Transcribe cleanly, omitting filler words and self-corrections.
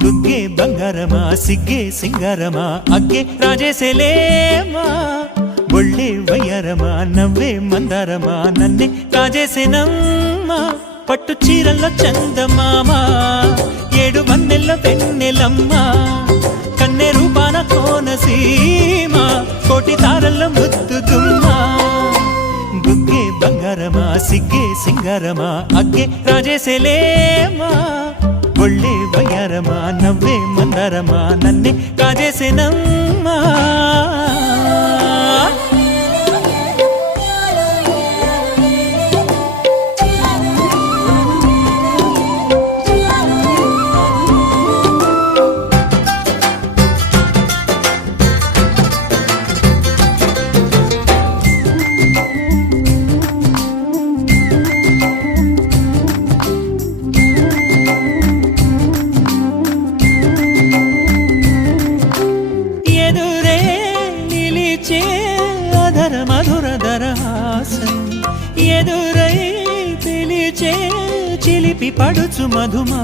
బుగ్గే బంగారమా సిగ్గే సింగారమా అగ్గే రాజేసేలేమా ఒళ్ళే వయ్యారమా నవ్వే మందారమా నన్నే కాజేసేనమ్మా పట్టు చీరల్లో చందమామా ఏడు వన్నెల్లో వెన్నెలమ్మా కన్నె రూపాన కోనసీమ కోటి తారల్లో ముద్దుగుమ్మా బుగ్గే బంగారమా సిగ్గే సింగారమా అగ్గే రాజేసేలేమా ఒళ్ళే వయ్యారమా నవ్వే మందారమా నన్నే కాజేసేనమ్మా మధురధరహాసం ఎదురై పిలిచే చిలిపి పడుచు మధుమా